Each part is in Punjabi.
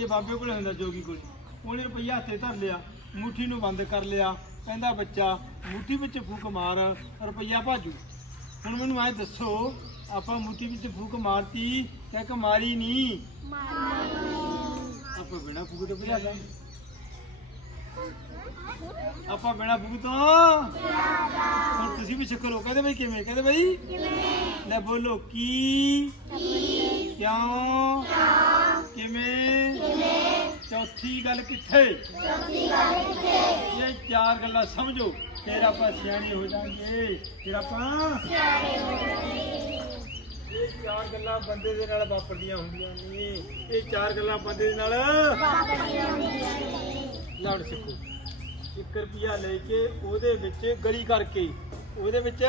ਇਹ ਬਾਬੇ ਕੋਲੇ ਹੁੰਦਾ ਜੋਗੀ ਕੋਲੇ। ਉਹਨੇ ਰੁਪਈਆ ਹੱਥੇ ਧਰ ਲਿਆ, ਮੁੱਠੀ ਨੂੰ ਬੰਦ ਕਰ ਲਿਆ, ਕਹਿੰਦਾ ਬੱਚਾ ਮੁੱਠੀ ਵਿੱਚ ਫੂਕ ਮਾਰ ਰੁਪਈਆ ਭਾਜੂ। ਹੁਣ ਮੈਨੂੰ ਐ ਦੱਸੋ, ਆਪਾਂ ਮੁੱਠੀ ਵਿੱਚ ਫੂਕ ਮਾਰਤੀ ਕਿ ਇੱਕ ਮਾਰੀ ਨਹੀਂ? ਆਪਾਂ ਬਿਨਾ ਫੂਕ ਤੋਂ ਭਜਾਦਾ, ਆਪਾਂ ਬਿਨਾ ਫੂਕ ਤੋਂ। ਹੁਣ ਤੁਸੀਂ ਵੀ ਸਿੱਖ ਲਓ। ਕਹਿੰਦੇ ਬਈ ਕਿਵੇਂ? ਕਹਿੰਦੇ ਬਈ ਲੈ ਬੋਲੋ, ਕੀ, ਕਿਉਂ, ਕਿਵੇਂ, ਚੌਥੀ ਗੱਲ ਕਿੱਥੇ? ਇਹ ਚਾਰ ਗੱਲਾਂ ਸਮਝੋ, ਫਿਰ ਆਪਾਂ ਸਿਆਣੇ ਹੋ ਜਾਵਾਂਗੇ। ਫਿਰ ਆਪਾਂ ਇਹ ਚਾਰ ਗੱਲਾਂ ਬੰਦੇ ਦੇ ਨਾਲ ਵਾਪਰਦੀਆਂ ਹੁੰਦੀਆਂ ਨੇ। ਇਹ ਚਾਰ ਗੱਲਾਂ ਬੰਦੇ ਦੇ ਨਾਲ ਲੜ ਸਿੱਖੋ। 1 ਰੁਪਿਆ ਲੈ ਕੇ ਉਹਦੇ ਵਿੱਚ ਗਲੀ ਕਰਕੇ, ਉਹਦੇ ਵਿੱਚ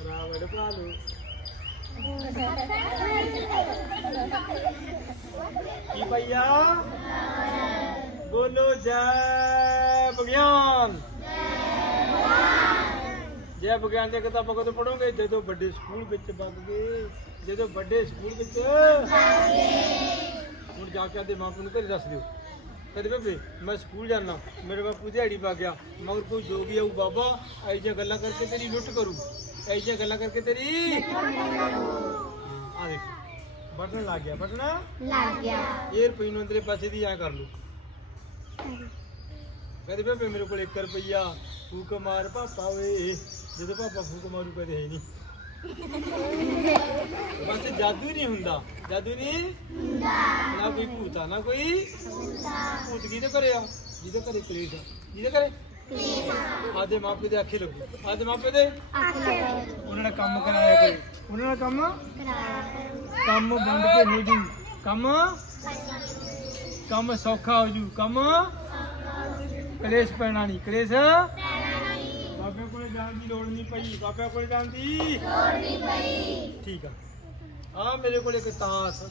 ਰਾਵੜ ਭਰਾ ਲੋ। ਕੀ ਭਈਆ ਬੋਲੋ, ਜੈ ਵਿਗਿਆਨ। ਜੈ ਵਿਗਿਆਨ ਦੀਆਂ ਕਿਤਾਬਾਂ ਕਦੋਂ ਪੜੋਗੇ? ਜਦੋਂ ਵੱਡੇ ਸਕੂਲ ਵਿੱਚ ਵਗ ਗਏ, ਜਦੋਂ ਵੱਡੇ ਸਕੂਲ ਵਿੱਚ। ਹੁਣ ਜਾ ਕੇ ਆਦੇ ਮਾਪੇ ਨੂੰ ਘਰੇ ਦੱਸ ਦਿਓ, ਕਹਿੰਦੇ ਬੇਬੇ ਮੈਂ ਸਕੂਲ ਜਾਣਾ, ਮੇਰੇ ਬਾਪੂ ਦਿਹਾੜੀ ਪਾ ਗਿਆ, ਮਗਰ ਕੋਈ ਜੋਗੀ ਆਊ ਬਾਬਾ, ਐ ਜਿਹੀਆਂ ਗੱਲਾਂ ਕਰਕੇ ਤੇਰੀ ਲੁੱਟ ਕਰੂ, ਐ ਜਿਹੀਆਂ ਗੱਲਾਂ ਕਰਕੇ ਤੇਰੀ। ਆ ਦੇਖ ਬਟਨ ਲੱਗ ਗਿਆ, ਬਟਨ ਲੱਗ ਗਿਆ। ਇਹ ਰੁਪਏ ਨੂੰ ਅੰਦਰੇ ਪਾਸੇ ਦੀ ਐ ਕਰ ਲਓ। ਕਹਿੰਦੇ ਬੇਬੇ ਮੇਰੇ ਕੋਲ 1 ਰੁਪਈਆ, ਫੂਕ ਮਾਰ ਪਾਪਾ ਵੇ। ਜਦੋਂ ਪਾਪਾ ਫੂਕ ਮਾਰੂ ਕਦੇ ਹੈ ਨਹੀਂ। ਬਸ ਜਾਦੂ ਨਹੀਂ ਹੁੰਦਾ, ਜਾਦੂ ਨਹੀਂ ਹੁੰਦਾ। ਨਾ ਕੋਈ ਭੂਤ ਆ, ਨਾ ਕੋਈ ਭੂਤ। ਕਿਹਦੇ ਘਰੇ ਆ? ਜਿਹਦੇ ਘਰੇ ਕਲੇਸ਼ ਆ, ਜਿਹਦੇ ਘਰੇ ਆਦੇ ਮਾਪੇ ਦੇ ਆਖੇ ਲੱਗੂ, ਆਦੇ ਮਾਪੇ ਦੇ ਉਹਨਾਂ ਨੇ ਕੰਮ ਕਰਾਇਆ ਕਰੇ, ਉਹਨਾਂ ਨੇ ਕੰਮ ਬੰਦ ਕੇ ਹੋ ਜੂ, ਕੰਮ ਸੌਖਾ ਹੋ ਜੂ, ਕੰਮ ਕਲੇਸ਼ ਪੈਣਾ ਨਹੀਂ, ਕਲੇਸ਼। ਬਾਬੇ ਕੋਲੇ ਜਾਣ ਦੀ ਲੋੜ ਨਹੀਂ ਪਈ, ਬਾਬੇ ਕੋਲੇ ਜਾਣ ਦੀ ਲੋੜ ਨਹੀਂ ਪਈ। ਠੀਕ ਆ। ਆ ਮੇਰੇ ਕੋਲ ਇੱਕ ਤਾਸ